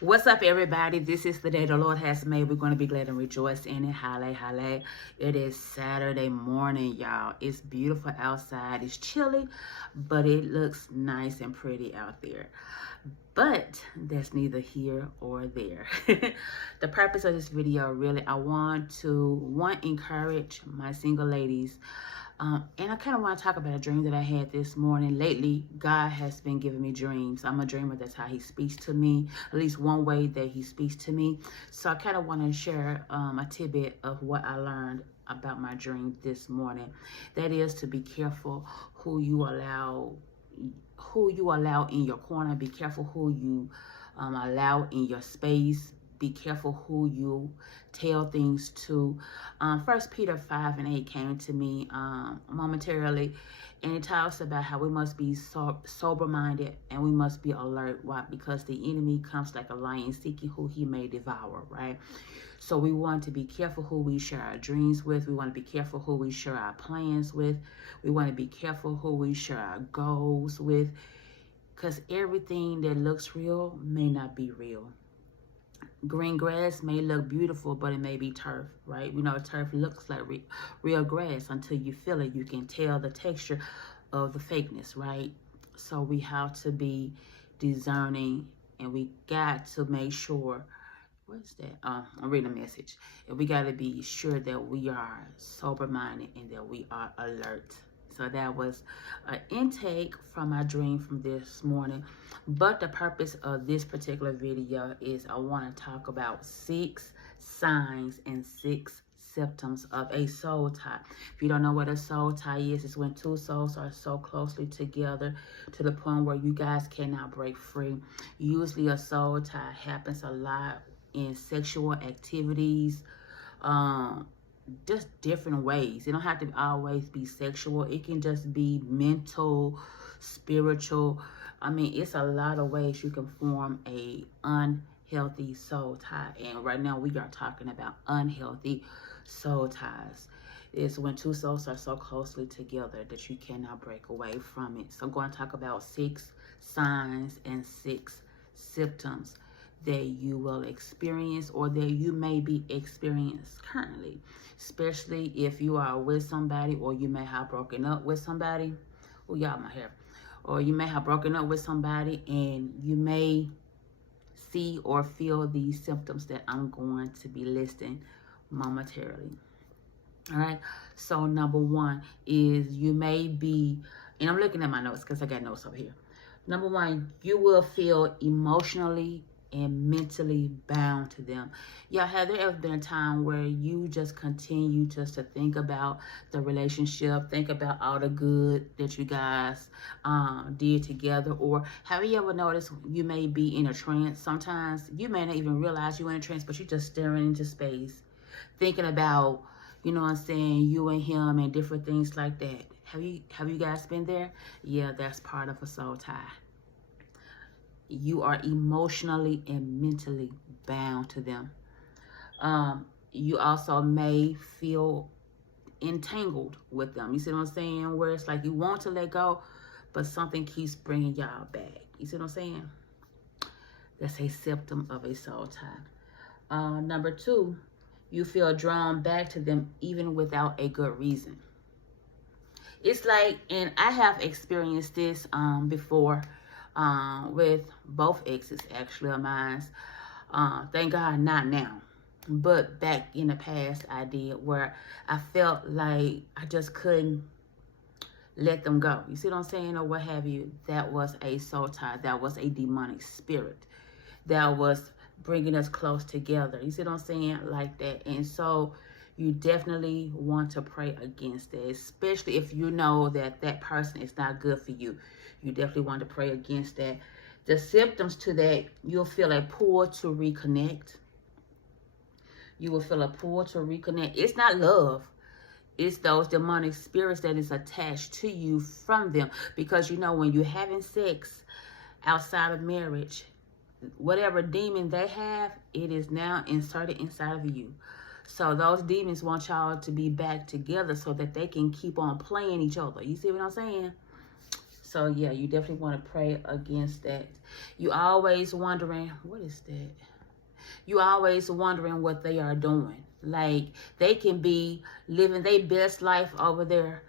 What's up, everybody? This is the day the Lord has made. We're going to be glad and rejoice in it. Hallelujah, hallelujah. It is Saturday morning, y'all. It's beautiful outside. It's chilly, but it looks nice and pretty out there. But that's neither here or there. The purpose of this video, really, I want to, encourage my single ladies. And I kind of want to talk about a dream that I had this morning. Lately, God has been giving me dreams. I'm a dreamer. That's how he speaks to me, at least one way that he speaks to me. So I kind of want to share a tidbit of what I learned about my dream this morning. That is to be careful who you allow in your corner. Be careful who you allow in your space. Be careful who you tell things to. 1 Peter 5:8 came to me momentarily, and it talks about how we must be sober-minded and we must be alert. Why? Because the enemy comes like a lion seeking who he may devour, right? So we want to be careful who we share our dreams with. We want to be careful who we share our plans with. We want to be careful who we share our goals with, because everything that looks real may not be real. Green grass may look beautiful, but it may be turf, right? We know turf looks like real grass until you feel it. You can tell the texture of the fakeness, right? So we have to be discerning, and we got to make sure. What's that? I'm reading a message. And we got to be sure that we are sober-minded and that we are alert. So that was an intake from my dream from this morning. But the purpose of this particular video is I want to talk about 6 signs and 6 symptoms of a soul tie. If you don't know what a soul tie is, it's when two souls are so closely together to the point where you guys cannot break free. Usually a soul tie happens a lot in sexual activities, just different ways. It don't have to always be sexual. It can just be mental, spiritual. I mean, it's a lot of ways you can form a unhealthy soul tie. And right now we are talking about unhealthy soul ties. It's when two souls are so closely together that you cannot break away from it. So I'm going to talk about 6 signs and 6 symptoms that you will experience or that you may be experiencing currently, especially if you are with somebody or you may have broken up with somebody. Oh, y'all, my hair. Or you may have broken up with somebody and you may see or feel these symptoms that I'm going to be listing momentarily. All right. So number 1 is you may be, and I'm looking at my notes because I got notes over here. Number 1, you will feel emotionally and mentally bound to them. Yeah, have there ever been a time where you just continue just to think about the relationship, think about all the good that you guys did together? Or have you ever noticed you may be in a trance? Sometimes you may not even realize you're in a trance, but you're just staring into space, thinking about, you know what I'm saying, you and him and different things like that. Have you guys been there? Yeah, that's part of a soul tie. You are emotionally and mentally bound to them. You also may feel entangled with them. You see what I'm saying? Where it's like you want to let go, but something keeps bringing y'all back. You see what I'm saying? That's a symptom of a soul tie. Number 2, you feel drawn back to them even without a good reason. It's like, and I have experienced this before, with both exes actually of mine. Thank God not now, but back in the past I did, where I felt like I just couldn't let them go. You see what I'm saying? Or what have you. That was a soul tie. That was a demonic spirit that was bringing us close together. You see what I'm saying? Like that. And so you definitely want to pray against that, especially if you know that that person is not good for you. You definitely want to pray against that. The symptoms to that, you'll feel a pull to reconnect. You will feel a pull to reconnect. It's not love. It's those demonic spirits that is attached to you from them. Because you know, when you're having sex outside of marriage, whatever demon they have, it is now inserted inside of you. So those demons want y'all to be back together so that they can keep on playing each other. You see what I'm saying? So yeah, you definitely want to pray against that. You always wondering, what is that? You always wondering what they are doing. Like, they can be living their best life over there,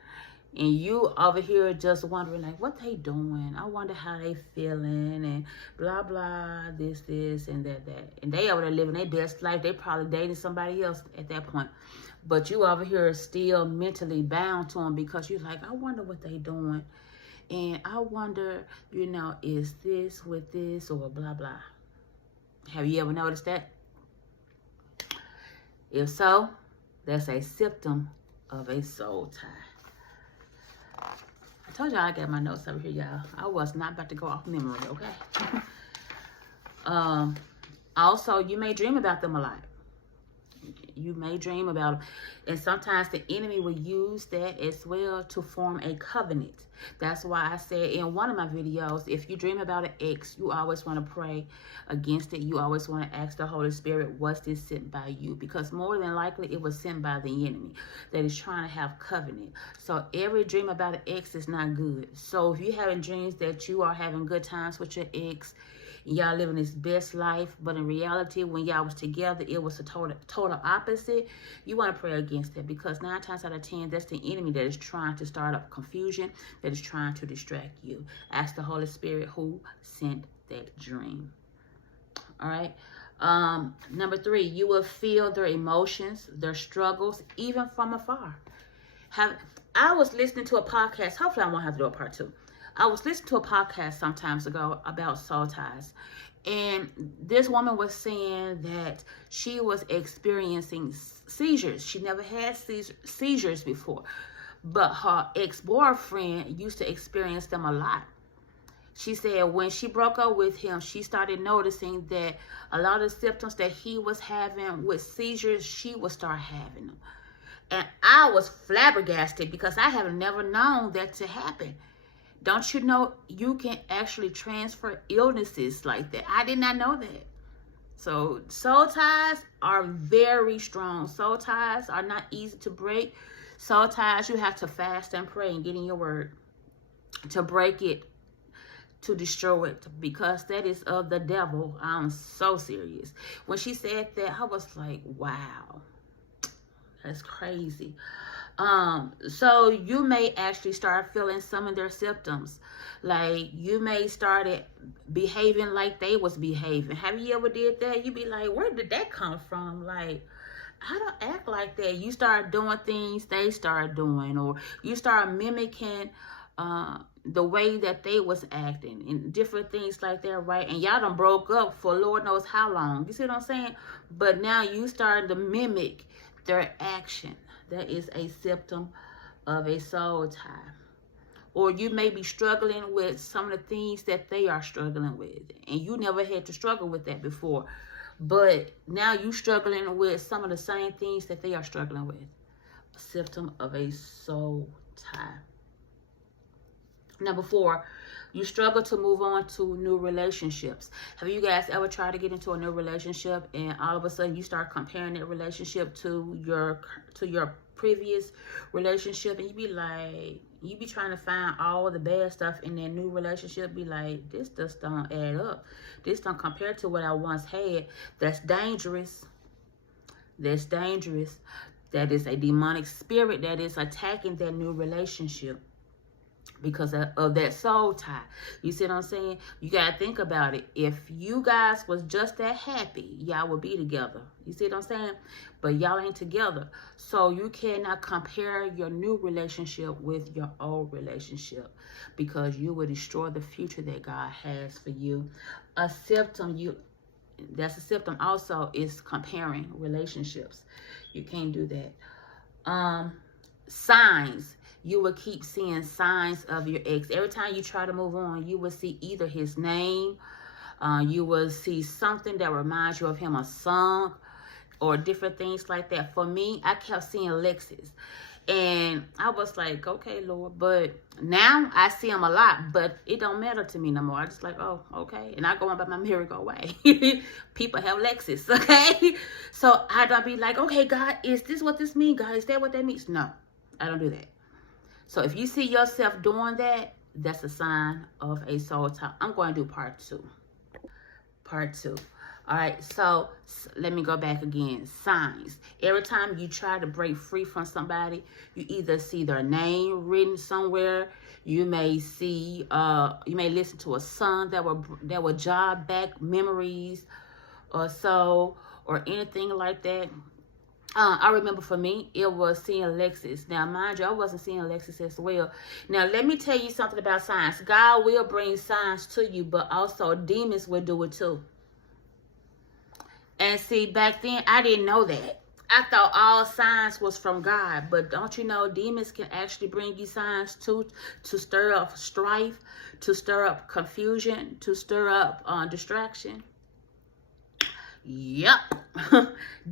and you over here just wondering, like, what they doing? I wonder how they feeling, and blah, blah, this, and that. And they over there living their best life. They probably dating somebody else at that point. But you over here still mentally bound to them because you're like, I wonder what they doing. And I wonder, you know, is this with this or blah, blah. Have you ever noticed that? If so, that's a symptom of a soul tie. I told y'all I got my notes over here, y'all. I was not about to go off memory, okay? Also, you may dream about them a lot. You may dream about them. And sometimes the enemy will use that as well to form a covenant. That's why I said in one of my videos, if you dream about an ex, you always want to pray against it. You always want to ask the Holy Spirit, was this sent by you? Because more than likely it was sent by the enemy that is trying to have covenant. So every dream about an ex is not good. So if you're having dreams that you are having good times with your ex, y'all living his best life, but in reality, when y'all was together, it was a total opposite. You want to pray against that, because 9 times out of 10, that's the enemy that is trying to start up confusion, that is trying to distract you. Ask the Holy Spirit who sent that dream. All right. Number 3, you will feel their emotions, their struggles, even from afar. I was listening to a podcast. Hopefully, I won't have to do a part 2. I was listening to a podcast some times ago about soul ties, and this woman was saying that she was experiencing seizures. She never had seizures before, but her ex-boyfriend used to experience them a lot. She said when she broke up with him, she started noticing that a lot of the symptoms that he was having with seizures, she would start having them. And I was flabbergasted because I have never known that to happen. Don't you know you can actually transfer illnesses like that? I did not know that. So soul ties are very strong. Soul ties are not easy to break. Soul ties, you have to fast and pray and get in your word to break it, to destroy it, because that is of the devil. I'm so serious. When she said that, I was like, wow, that's crazy. So you may actually start feeling some of their symptoms. Like, you may start behaving like they was behaving. Have you ever did that? You be like, where did that come from? Like, I don't act like that. You start doing things they start doing, or you start mimicking the way that they was acting and different things like that, right? And y'all done broke up for Lord knows how long. You see what I'm saying? But now you starting to mimic their action. That is a symptom of a soul tie. Or you may be struggling with some of the things that they are struggling with, and you never had to struggle with that before. But now you struggling with some of the same things that they are struggling with. A symptom of a soul tie. Number 4, you struggle to move on to new relationships. Have you guys ever tried to get into a new relationship and all of a sudden you start comparing that relationship to your previous relationship, and you be like, you be trying to find all the bad stuff in that new relationship, be like, this just don't add up. This don't compare to what I once had. That's dangerous. That's dangerous. That is a demonic spirit that is attacking that new relationship because of that soul tie. You see what I'm saying? You got to think about it. If you guys was just that happy, y'all would be together. You see what I'm saying? But y'all ain't together. So you cannot compare your new relationship with your old relationship, because you will destroy the future that God has for you. A symptom that's a symptom also is comparing relationships. You can't do that. Signs. You will keep seeing signs of your ex. Every time you try to move on, you will see either his name, you will see something that reminds you of him, a song, or different things like that. For me, I kept seeing Alexis. And I was like, okay, Lord. But now I see him a lot, but it don't matter to me no more. I just like, oh, okay. And I go on by my merry-go way. People have Lexus, okay? So I don't be like, okay, God, is this what this means? God, is that what that means? No, I don't do that. So if you see yourself doing that, That's a sign of a soul tie. I'm going to do part two. Part two. All right, so let me go back again. Signs. Every time you try to break free from somebody, you either see their name written somewhere. You may see, you may listen to a song that will jog back memories or so, or anything like that. I remember for me, it was seeing Alexis. Now, mind you, I wasn't seeing Alexis as well. Now, let me tell you something about signs. God will bring signs to you, but also demons will do it too. And see, back then, I didn't know that. I thought all signs was from God. But don't you know, demons can actually bring you signs too, to stir up strife, to stir up confusion, to stir up distraction. Yep.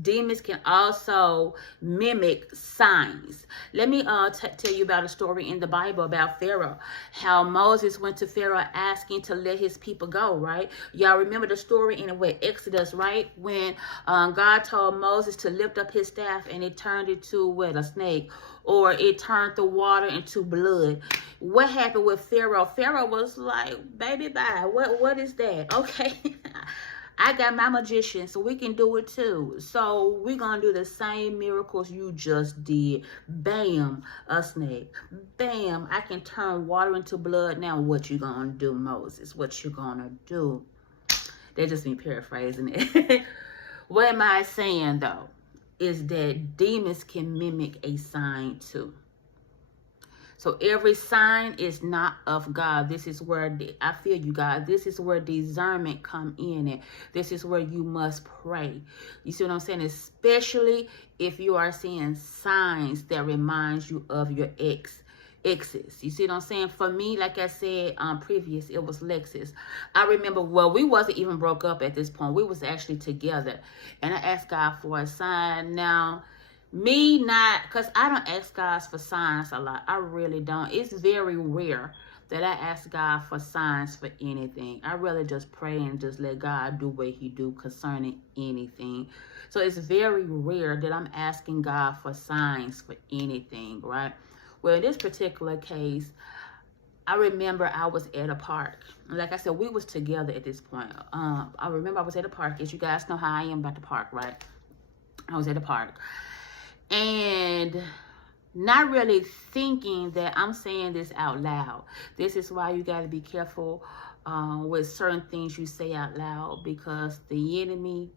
Demons can also mimic signs. Let me tell you about a story in the Bible about Pharaoh. How Moses went to Pharaoh asking to let his people go, right? Y'all remember the story in Exodus, right? When God told Moses to lift up his staff and it turned into a snake, or it turned the water into blood. What happened with Pharaoh? Pharaoh was like, baby, bye. What is that? Okay. I got my magician, so we can do it too. So we're going to do the same miracles you just did. Bam, a snake. Bam, I can turn water into blood. Now what you going to do, Moses? What you going to do? That's just me paraphrasing it. What am I saying, though? Is that demons can mimic a sign too. So every sign is not of God. This is where, I feel you, God. This is where discernment come in. And this is where you must pray. You see what I'm saying? Especially if you are seeing signs that reminds you of your exes. You see what I'm saying? For me, like I said previous, it was Lexus. I remember, well, we wasn't even broke up at this point. We was actually together. And I asked God for a sign. Now, me not, because I don't ask God for signs a lot. I really don't. It's very rare that I ask God for signs for anything. I really just pray and just let God do what he do concerning anything. So it's very rare that I'm asking God for signs for anything, right? Well, in this particular case, I remember I was at a park. Like I said, we was together at this point. I remember I was at a park. As you guys know how I am about the park, right? I was at a park. And not really thinking that I'm saying this out loud. This is why you got to be careful with certain things you say out loud, because the enemy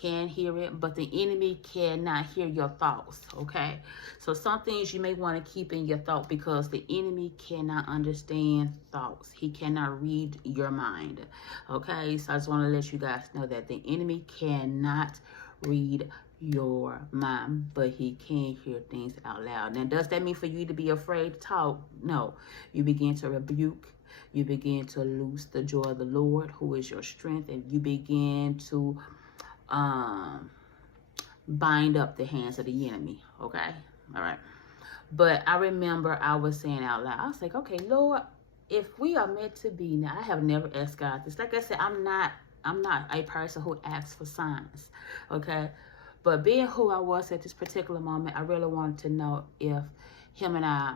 can hear it, but the enemy cannot hear your thoughts, okay? So some things you may want to keep in your thought, because the enemy cannot understand thoughts. He cannot read your mind, okay? So I just want to let you guys know that the enemy cannot read your mind, but he can hear things out loud. Now, does that mean for you to be afraid to talk? No. You begin to rebuke. You begin to lose the joy of the Lord, who is your strength, and you begin to bind up the hands of the enemy, okay? All right. But I remember I was saying out loud, I was like, okay, Lord, if we are meant to be, now I have never asked God this. Like I said, I'm not a person who asks for signs, okay? But being who I was at this particular moment, I really wanted to know if him and I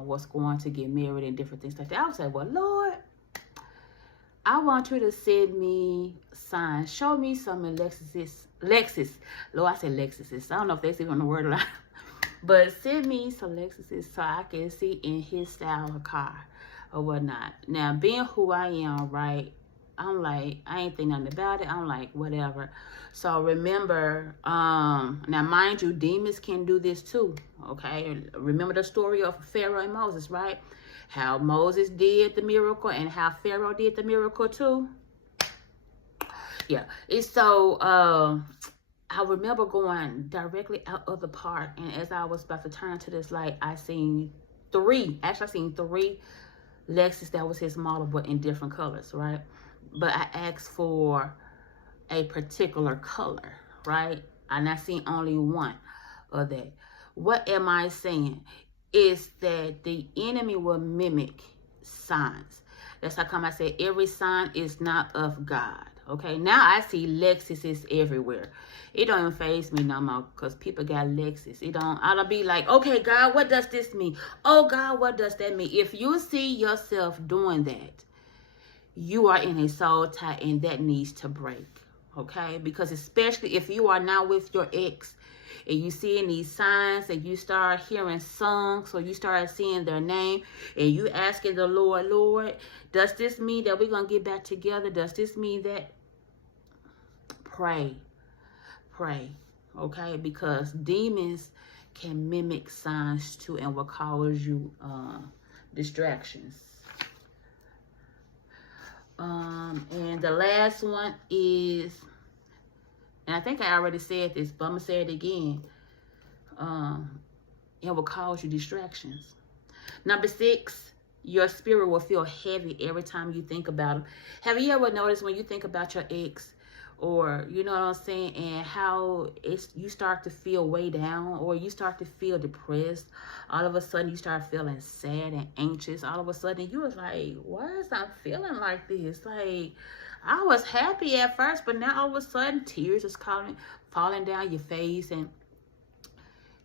was going to get married and different things like that. I was like, well, Lord, I want you to send me signs. Show me some Lexus. Lord, I said Lexus. I don't know if that's even a word or not. But send me some Lexuses so I can see in his style of car or whatnot. Now, being who I am, right, I'm like, I ain't think nothing about it. I'm like, whatever. So remember, now mind you, demons can do this too, okay? Remember the story of Pharaoh and Moses, right? How Moses did the miracle and how Pharaoh did the miracle too. Yeah, it's so, I remember going directly out of the park, and as I was about to turn to this light, I seen three Lexus that was his model, but in different colors, right? But I asked for a particular color, right? And I seen only one of that. What am I saying? Is that the enemy will mimic signs. That's how come I say every sign is not of God, Okay, now I see Lexuses everywhere. It don't even faze me no more because people got Lexus. I don't be like, okay, God, what does this mean? Oh, God, what does that mean? If you see yourself doing that, you are in a soul tie and that needs to break. Okay, because especially if you are now with your ex and you seeing these signs and you start hearing songs or you start seeing their name and you asking the Lord, Lord, does this mean that we're going to get back together? Does this mean that? Pray. Okay, because demons can mimic signs too and will cause you distractions. And the last one is, and I think I already said this, but I'm gonna say it again. It will cause you distractions. Number 6, your spirit will feel heavy every time you think about them. Have you ever noticed when you think about your ex, or you know what I'm saying, and how you start to feel way down, or you start to feel depressed? All of a sudden you start feeling sad and anxious. All of a sudden you was like, why is I feeling like this? Like, I was happy at first, but now all of a sudden tears is falling down your face, and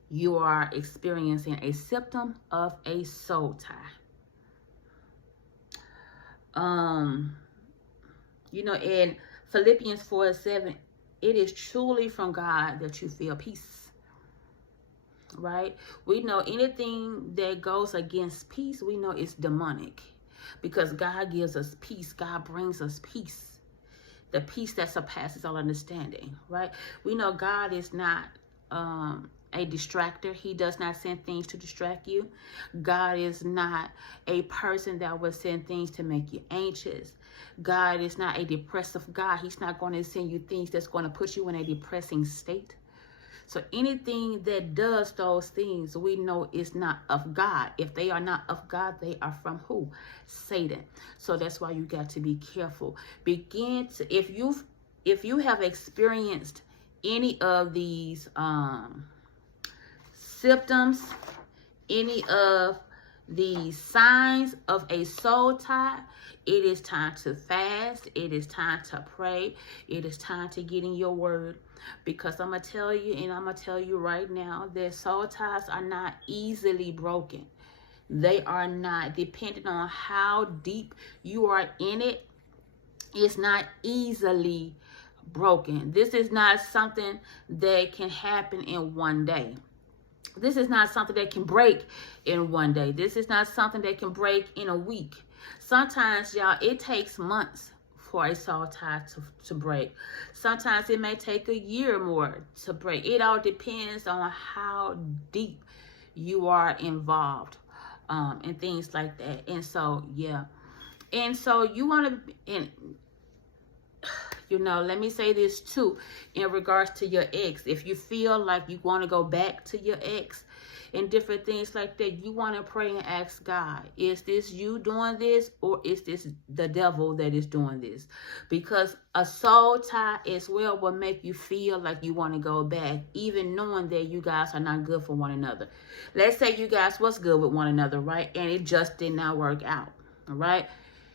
you are experiencing a symptom of a soul tie. You know, in Philippians 4:7, it is truly from God that you feel peace. Right? We know anything that goes against peace, we know it's demonic. Because God gives us peace. God brings us peace. The peace that surpasses all understanding. Right? We know God is not a distractor. He does not send things to distract you. God is not a person that will send things to make you anxious. God is not a depressive God. He's not going to send you things that's going to put you in a depressing state. So anything that does those things, we know is not of God. If they are not of God, they are from who? Satan. So that's why you got to be careful. If you have experienced any of these symptoms, any of the signs of a soul tie, it is time to fast. It is time to pray. It is time to get in your word. Because I'm going to tell you, and I'm going to tell you right now, that soul ties are not easily broken. They are not, depending on how deep you are in it, it's not easily broken. This is not something that can happen in one day. This is not something that can break in one day. This is not something that can break in a week. Sometimes, y'all, it takes months for a soul tie to break. Sometimes it may take a year more to break. It all depends on how deep you are involved and things like that. And so, yeah. And so you want to, you know, let me say this too in regards to your ex. If you feel like you want to go back to your ex and different things like that, you want to pray and ask God, is this you doing this, or is this the devil that is doing this? Because a soul tie as well will make you feel like you want to go back, even knowing that you guys are not good for one another. Let's say you guys was good with one another, right? And it just did not work out, all right?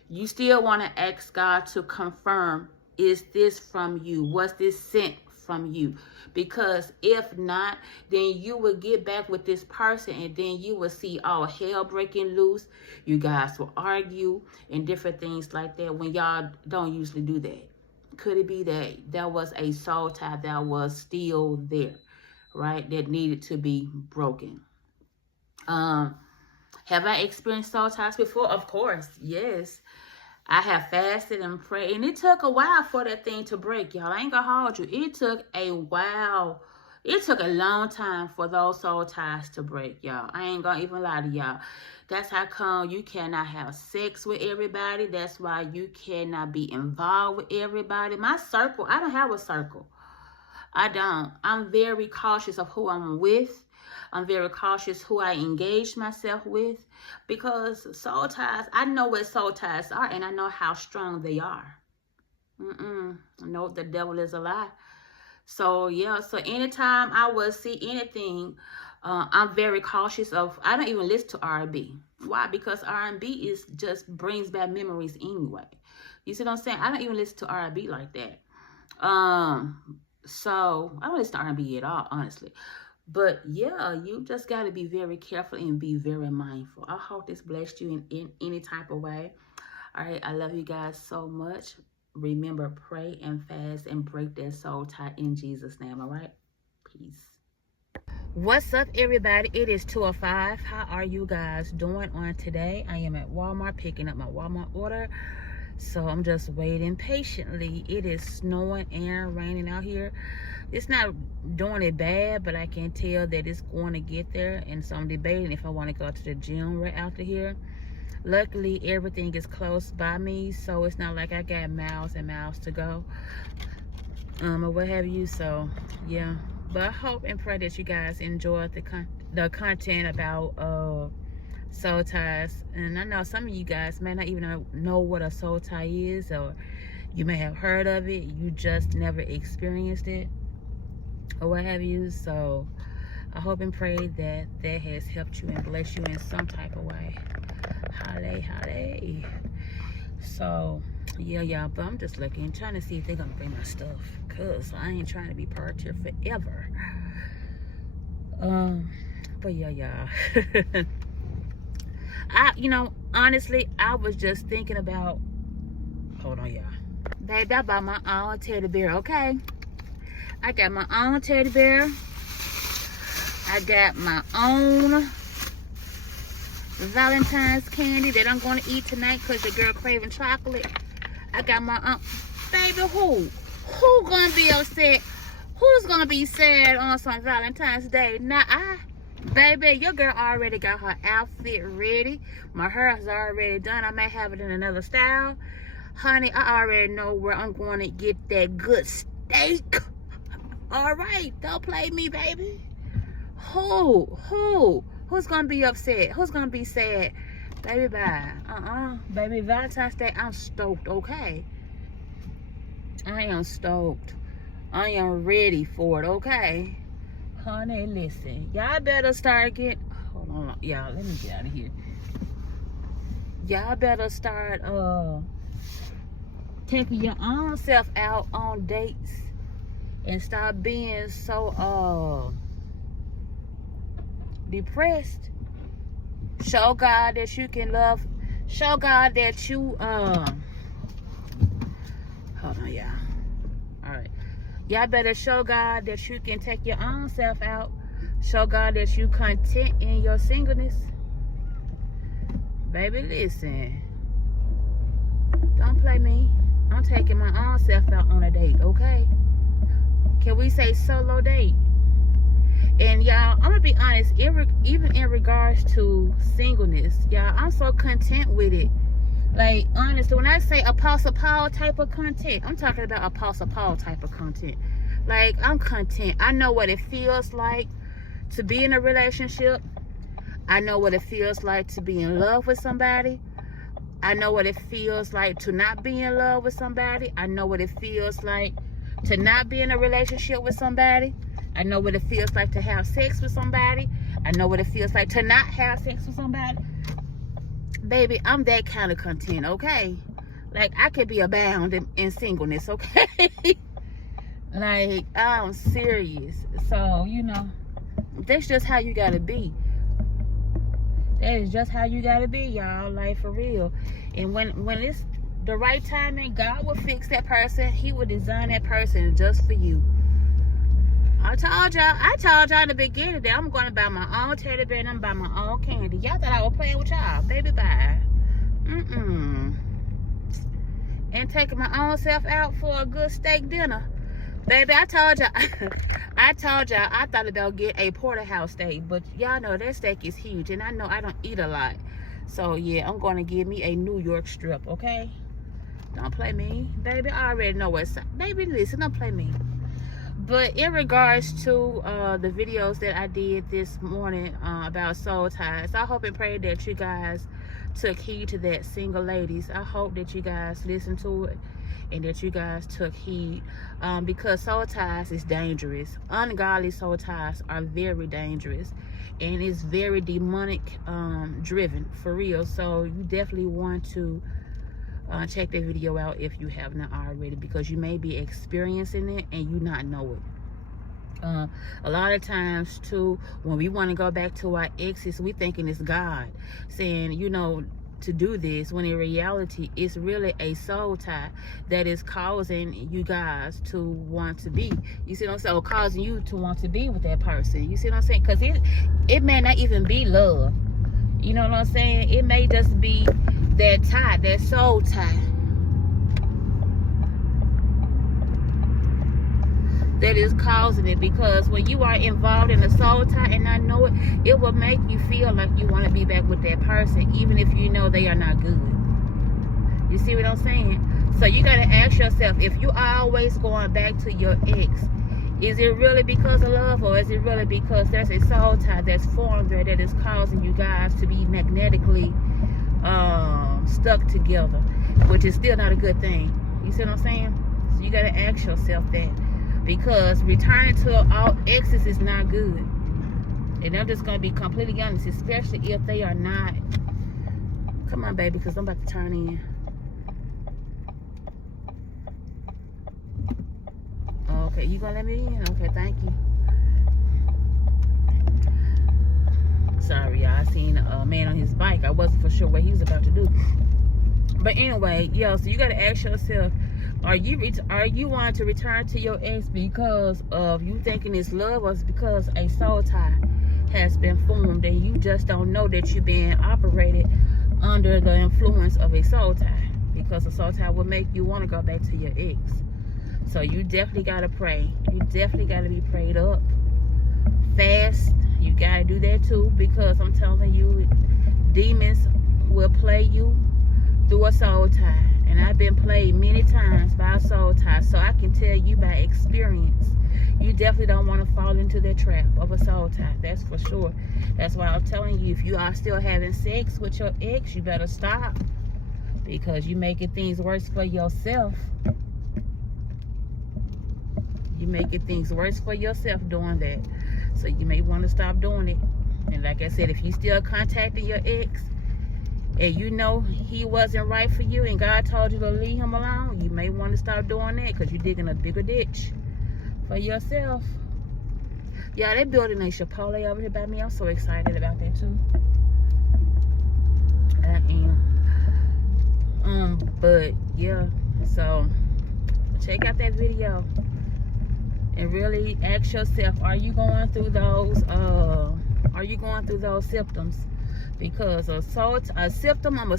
You still want to ask God to confirm, is this from you? Was this sent from you? Because if not, then you will get back with this person, and then you will see all hell breaking loose. You guys will argue and different things like that when y'all don't usually do that. Could it be that there was a soul tie that was still there, right? That needed to be broken. Have I experienced soul ties before? Of course, yes. I have fasted and prayed, and it took a while for that thing to break, y'all. I ain't gonna hold you. It took a while. It took a long time for those soul ties to break, y'all. I ain't gonna even lie to y'all. That's how come you cannot have sex with everybody. That's why you cannot be involved with everybody. My circle, I don't have a circle. I don't. I'm very cautious of who I'm with. I'm very cautious who I engage myself with, because soul ties, I know what soul ties are, and I know how strong they are. No, the devil is a lie. So, yeah, so anytime I will see anything, I'm very cautious of, I don't even listen to R&B. Why? Because R&B is just brings back memories anyway. You see what I'm saying? I don't even listen to R&B like that. So I don't listen to R&B at all, honestly. But yeah, you just got to be very careful and be very mindful. I hope this blessed you in any type of way. All right, I love you guys so much. Remember, pray and fast and break that soul tie in Jesus' name. All right, peace. What's up, everybody? It is 2:05. How are you guys doing on today? I am at Walmart picking up my Walmart order. So I'm just waiting patiently. It is snowing and raining out here. It's not doing it bad, but I can tell that it's going to get there. And so I'm debating if I want to go to the gym right after here. Luckily, everything is close by me, so it's not like I got miles and miles to go. Or what have you. So yeah. But I hope and pray that you guys enjoy the content about soul ties. And I know some of you guys may not even know what a soul tie is, or you may have heard of it, you just never experienced it, or what have you. So I hope and pray that that has helped you and blessed you in some type of way. Hallelujah. So yeah, y'all, but I'm just looking, trying to see if they're gonna bring my stuff, cause I ain't trying to be parked here forever. But yeah, y'all. Honestly, I was just thinking about, hold on, y'all. Babe, I bought my own teddy bear, okay? I got my own teddy bear. I got my own Valentine's candy that I'm going to eat tonight because your girl craving chocolate. I got my own. Baby, who going to be upset? Who's going to be sad on some Valentine's Day? Not I. Baby, your girl already got her outfit ready. My hair is already done. I may have it in another style. Honey, I already know where I'm going to get that good steak. All right, don't play me, baby. Who's going to be upset? Who's going to be sad? Baby, bye. Baby, Valentine's Day, I'm stoked, okay? I am stoked. I am ready for it, okay? Honey, listen. Y'all better start getting... Hold on, y'all. Let me get out of here. Y'all better start taking your own self out on dates and stop being so depressed. Show God that you can love. Show God that you hold on, y'all. All right, y'all better show God that you can take your own self out. Show God that you content in your singleness. Baby, listen, don't play me. I'm taking my own self out on a date, okay? Can we say solo date? And y'all, I'm gonna be honest, even in regards to singleness, y'all, I'm so content with it. Like, honestly, when I say Apostle Paul type of content, I'm talking about Apostle Paul type of content. Like, I'm content. I know what it feels like to be in a relationship. I know what it feels like to be in love with somebody. I know what it feels like to not be in love with somebody. I know what it feels like to not be in a relationship with somebody. I know what it feels like to have sex with somebody. I know what it feels like to not have sex with somebody. Baby, I'm that kind of content, okay? Like, I could be abound in singleness, okay? Like, I'm serious. So, that's just how you gotta be. That is just how you gotta be, y'all. Like, for real. And when it's the right timing, God will fix that person. He will design that person just for you. I told y'all in the beginning that I'm going to buy my own teddy bear and I'm going to buy my own candy. Y'all thought I was playing with y'all. Baby, bye. And taking my own self out for a good steak dinner. Baby, I told y'all I thought about getting a porterhouse steak. But y'all know that steak is huge. And I know I don't eat a lot. So, yeah, I'm going to give me a New York strip, okay? Don't play me. Baby, I already know what's up. Baby, listen, don't play me. But in regards to the videos that I did this morning about soul ties, I hope and pray that you guys took heed to that, single ladies. I hope that you guys listened to it and that you guys took heed, because soul ties is dangerous. Ungodly soul ties are very dangerous, and it's very demonic driven, for real. So you definitely want to Check that video out if you have not already, because you may be experiencing it and you not know it. A lot of times too, when we want to go back to our exes, we thinking it's God saying, you know, to do this, when in reality it's really a soul tie that is causing you guys to want to be, you see what I'm saying, or causing you to want to be with that person. You see what I'm saying? Because it may not even be love, you know what I'm saying? It may just be that tie, that soul tie, that is causing it. Because when you are involved in a soul tie and not know it, it will make you feel like you want to be back with that person, even if you know they are not good. You see what I'm saying? So you got to ask yourself, if you are always going back to your ex, is it really because of love, or is it really because there's a soul tie that's formed there that is causing you guys to be magnetically stuck together, which is still not a good thing. You see what I'm saying? So you got to ask yourself that. Because returning to all exes is not good. And I'm just going to be completely honest, especially if they are not. Come on, baby, because I'm about to turn in. Okay, you going to let me in? Okay, thank you. Sorry, y'all. I seen a man on his bike. I wasn't for sure what he was about to do. But anyway, yeah, so you got to ask yourself, are you wanting to return to your ex because of you thinking it's love, or is it because a soul tie has been formed and you just don't know that you're being operated under the influence of a soul tie? Because a soul tie will make you want to go back to your ex. So you definitely got to pray. You definitely got to be prayed up. Fast. You got to do that too, because I'm telling you, demons will play you through a soul tie. And I've been played many times by a soul tie, so I can tell you by experience, you definitely don't want to fall into that trap of a soul tie. That's for sure. That's why I'm telling you, if you are still having sex with your ex, you better stop, because you're making things worse for yourself. You're making things worse for yourself doing that. So you may want to stop doing it. And like I said, if you still contacting your ex, and you know he wasn't right for you and God told you to leave him alone, you may want to start doing that, because you're digging a bigger ditch for yourself. Yeah, they're building a Chipotle over here by me. I'm so excited about that too. I am. But yeah, so check out that video and really ask yourself, are you going through those symptoms? Because a symptom of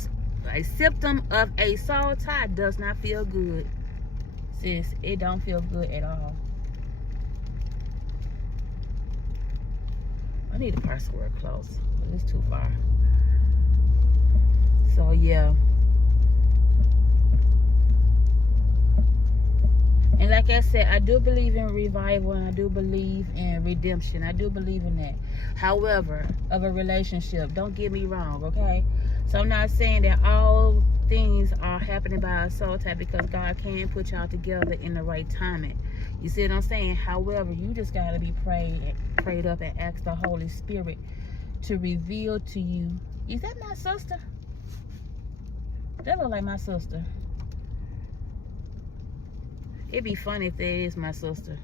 a soul tie does not feel good, sis. It don't feel good at all. I need to park somewhere close, but it's too far. So yeah. And like I said, I do believe in revival, and I do believe in redemption. I do believe in that. However, of a relationship, don't get me wrong, okay? So I'm not saying that all things are happening by a soul tie, because God can put y'all together in the right timing. You see what I'm saying? However, you just got to be prayed up and ask the Holy Spirit to reveal to you. Is that my sister? That look like my sister. It'd be funny if that is my sister.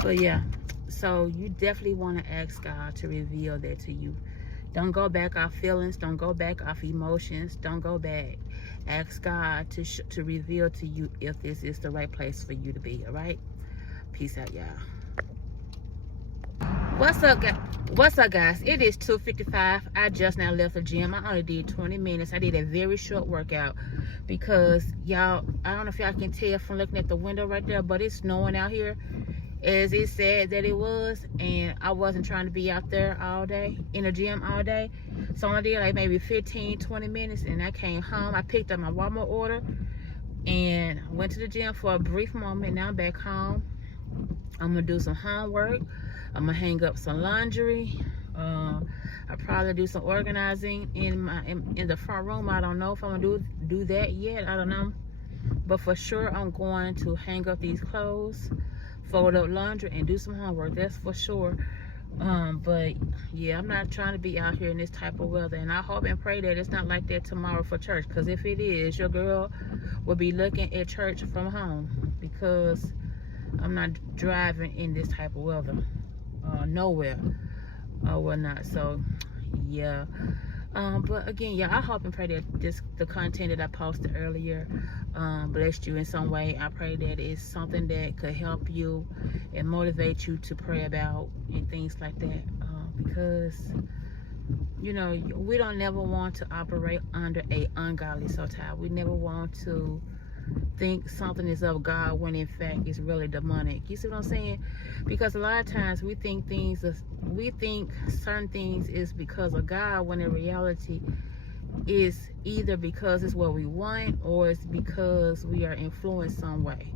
But yeah, so you definitely want to ask God to reveal that to you. Don't go back off feelings. Don't go back off emotions. Don't go back. Ask God to reveal to you if this is the right place for you to be, all right? Peace out, y'all. What's up, guys? It is 2:55. I just now left the gym. I only did 20 minutes. I did a very short workout because, y'all, I don't know if y'all can tell from looking at the window right there, but it's snowing out here, as it said that it was, and I wasn't trying to be out there all day, in the gym all day. So I did like maybe 15, 20 minutes, and I came home. I picked up my Walmart order and went to the gym for a brief moment. Now I'm back home. I'm gonna do some homework. I'm gonna hang up some laundry. I'll probably do some organizing in the front room. I don't know if I'm gonna do that yet. I don't know, but for sure I'm going to hang up these clothes, fold up laundry, and do some homework. That's for sure. But yeah, I'm not trying to be out here in this type of weather, and I hope and pray that it's not like that tomorrow for church, because if it is, your girl will be looking at church from home, because I'm not driving in this type of weather nowhere or whatnot. So yeah. But again, yeah, I hope and pray that the content that I posted earlier blessed you in some way. I pray that it's something that could help you and motivate you to pray about and things like that, because you know, we don't never want to operate under a ungodly soul tie. We never want to think something is of God when in fact it's really demonic. You see what I'm saying? Because a lot of times we think certain things is because of God, when in reality it's either because it's what we want, or it's because we are influenced some way,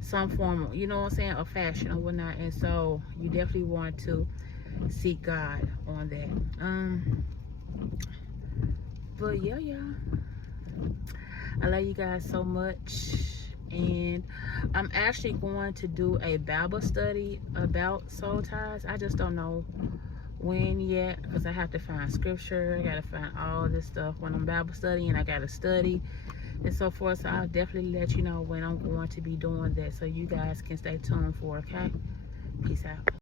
some form of, you know what I'm saying, of fashion or whatnot. And so you definitely want to seek God on that. But yeah, y'all, I love you guys so much, and I'm actually going to do a Bible study about soul ties. I just don't know when yet, because I have to find scripture, I gotta find all this stuff when I'm Bible studying. I gotta study and so forth. So I'll definitely let you know when I'm going to be doing that, so you guys can stay tuned for it. Okay, peace out.